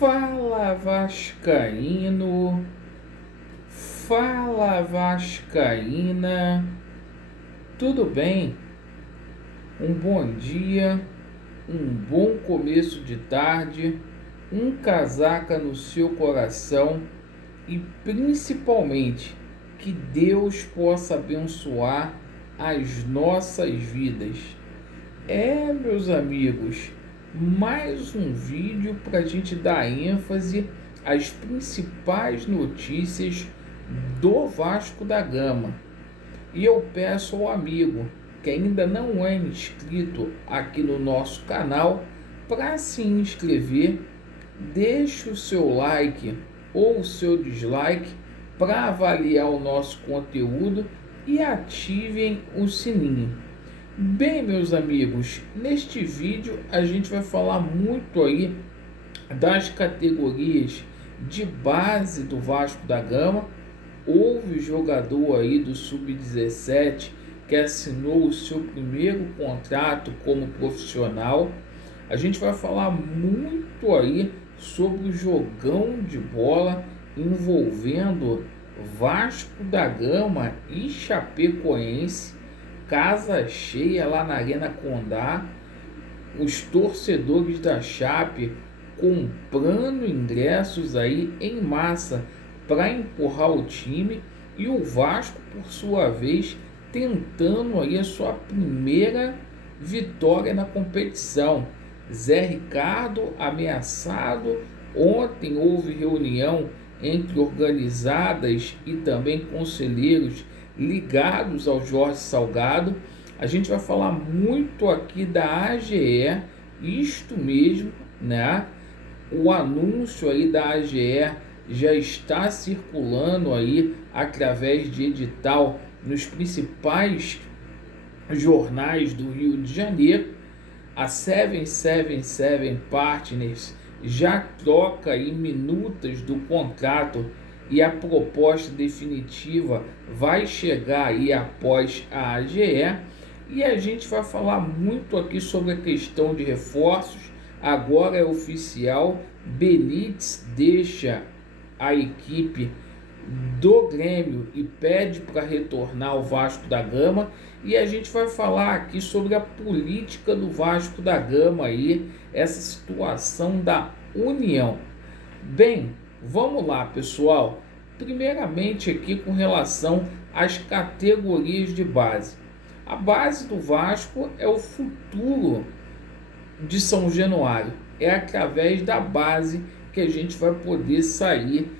Fala Vascaíno, fala Vascaína, tudo bem? Um bom dia, um bom começo de tarde, um casaca no seu coração e principalmente que Deus possa abençoar as nossas vidas. Meus amigos, mais um vídeo para a gente dar ênfase às principais notícias do Vasco da Gama. E eu peço ao amigo que ainda não é inscrito aqui no nosso canal para se inscrever, deixe o seu like ou o seu dislike para avaliar o nosso conteúdo e ativem o sininho. Bem, meus amigos, neste vídeo a gente vai falar muito aí das categorias de base do Vasco da Gama. Houve jogador aí do Sub-17 que assinou o seu primeiro contrato como profissional. A gente vai falar muito aí sobre o jogão de bola envolvendo Vasco da Gama e Chapecoense. Casa cheia lá na Arena Condá, os torcedores da Chape comprando ingressos aí em massa para empurrar o time e o Vasco, por sua vez, tentando aí a sua primeira vitória na competição. Zé Ricardo ameaçado. Ontem houve reunião entre organizadas e também conselheiros ligados ao Jorge Salgado. A gente vai falar muito aqui da AGE, isto mesmo, né? O anúncio aí da AGE já está circulando aí através de edital nos principais jornais do Rio de Janeiro. A 777 Partners já troca aí minutas do contrato e a proposta definitiva vai chegar aí após a AGE. E a gente vai falar muito aqui sobre a questão de reforços. Agora é oficial, Benítez deixa a equipe do Grêmio e pede para retornar ao Vasco da Gama. E a gente vai falar aqui sobre a política do Vasco da Gama aí, essa situação da União. Bem, vamos lá, pessoal. Primeiramente aqui com relação às categorias de base. A base do Vasco é o futuro de São Januário. É através da base que a gente vai poder sair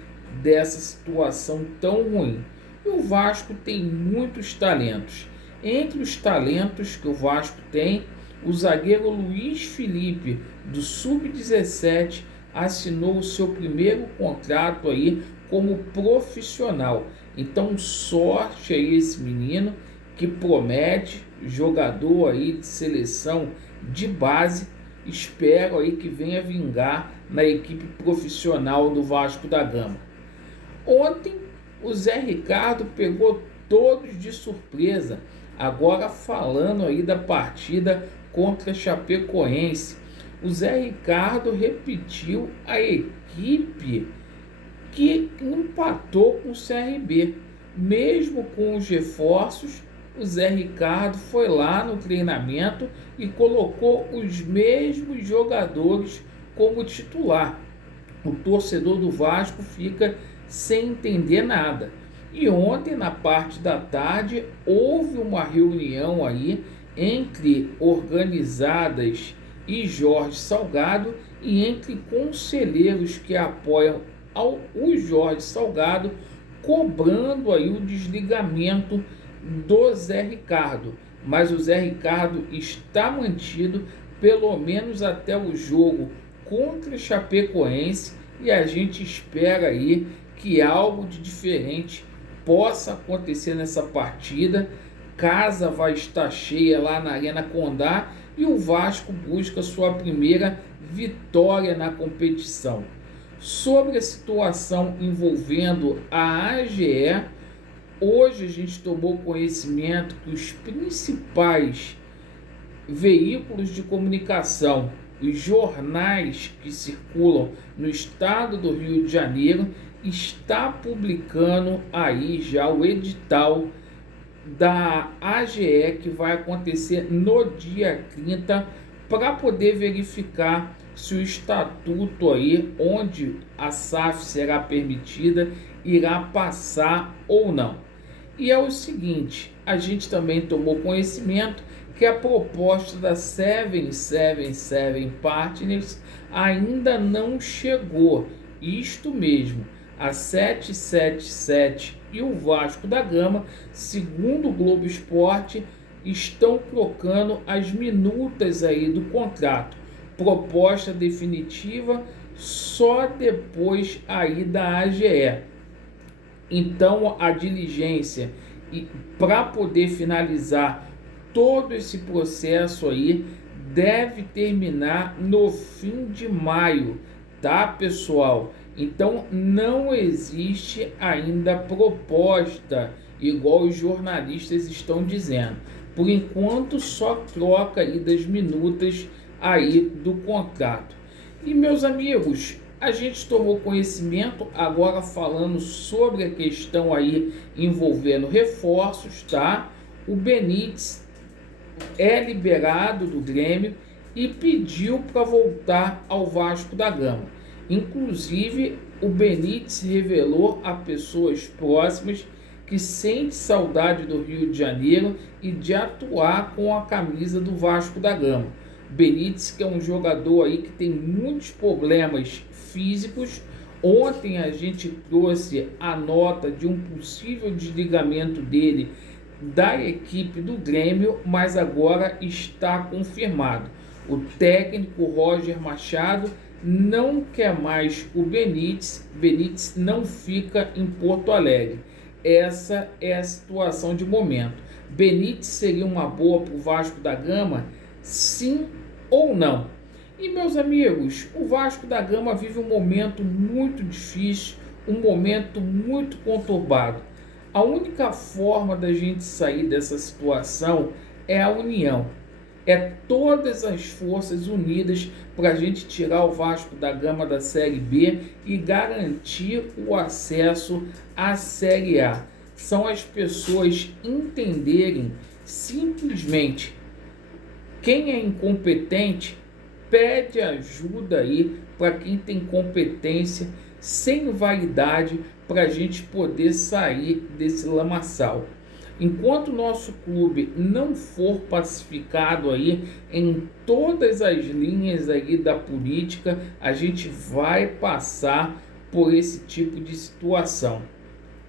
dessa situação tão ruim. E o Vasco tem muitos talentos. Entre os talentos que o Vasco tem, o zagueiro Luiz Felipe, do Sub-17, assinou o seu primeiro contrato aí como profissional. Então, sorte aí esse menino que promete, jogador aí de seleção de base. Espero aí que venha vingar na equipe profissional do Vasco da Gama. Ontem o Zé Ricardo pegou todos de surpresa. Agora falando aí da partida contra a Chapecoense, o Zé Ricardo repetiu a equipe que empatou com o CRB. Mesmo com os reforços, o Zé Ricardo foi lá no treinamento e colocou os mesmos jogadores como titular. O torcedor do Vasco fica sem entender nada. E ontem, na parte da tarde, houve uma reunião aí entre organizadas e Jorge Salgado e entre conselheiros que apoiam o Jorge Salgado, cobrando aí o desligamento do Zé Ricardo. Mas o Zé Ricardo está mantido pelo menos até o jogo contra o Chapecoense e a gente espera aí que algo de diferente possa acontecer nessa partida. Casa vai estar cheia lá na Arena Condá e o Vasco busca sua primeira vitória na competição. Sobre a situação envolvendo a AGE, hoje a gente tomou conhecimento que os principais veículos de comunicação os jornais que circulam no estado do Rio de Janeiro está publicando aí já o edital da AGE que vai acontecer no dia 30 para poder verificar se o estatuto aí, onde a SAF será permitida, irá passar ou não. E é o seguinte, a gente também tomou conhecimento que a proposta da 777 Partners ainda não chegou. Isto mesmo, a 777 e o Vasco da Gama, segundo o Globo Esporte, estão trocando as minutas aí do contrato. Proposta definitiva só depois aí da AGE. Então a diligência para poder finalizar todo esse processo aí deve terminar no fim de maio, tá, pessoal? Então não existe ainda proposta, igual os jornalistas estão dizendo. Por enquanto só troca aí das minutas aí do contrato. E meus amigos, a gente tomou conhecimento agora falando sobre a questão aí envolvendo reforços, tá? O Benítez é liberado do Grêmio e pediu para voltar ao Vasco da Gama. Inclusive, o Benítez revelou a pessoas próximas que sente saudade do Rio de Janeiro e de atuar com a camisa do Vasco da Gama. Benítez, que é um jogador aí que tem muitos problemas físicos. Ontem a gente trouxe a nota de um possível desligamento dele da equipe do Grêmio, mas agora está confirmado. O técnico Roger Machado não quer mais o Benítez. Benítez não fica em Porto Alegre. Essa é a situação de momento. Benítez seria uma boa para o Vasco da Gama? Sim ou não? E meus amigos, o Vasco da Gama vive um momento muito difícil, um momento muito conturbado. A única forma da gente sair dessa situação é a união. É todas as forças unidas para a gente tirar o Vasco da Gama da Série B e garantir o acesso à Série A. São as pessoas entenderem simplesmente quem é incompetente pede ajuda aí para quem tem competência, sem vaidade, para a gente poder sair desse lamaçal. Enquanto o nosso clube não for pacificado aí em todas as linhas aí da política, a gente vai passar por esse tipo de situação.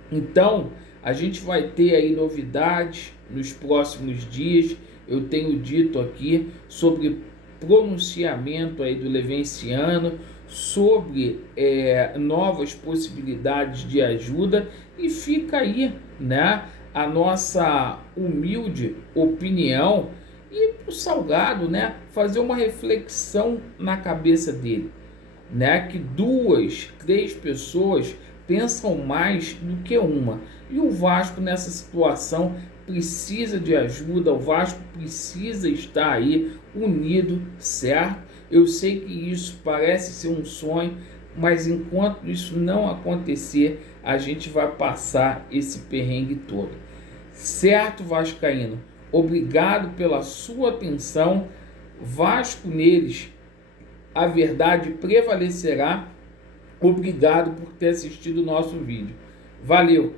Então, a gente vai ter aí novidades nos próximos dias. Eu tenho dito aqui sobre pronunciamento aí do Levenciano, sobre novas possibilidades de ajuda, e fica aí, né, a nossa humilde opinião e o Salgado, né, fazer uma reflexão na cabeça dele, né, que 2, 3 pessoas pensam mais do que uma, e o Vasco nessa situação precisa de ajuda, o Vasco precisa estar aí unido, certo? Eu sei que isso parece ser um sonho, mas enquanto isso não acontecer, a gente vai passar esse perrengue todo. Certo, vascaíno? Obrigado pela sua atenção. Vasco neles, a verdade prevalecerá. Obrigado por ter assistido o nosso vídeo. Valeu!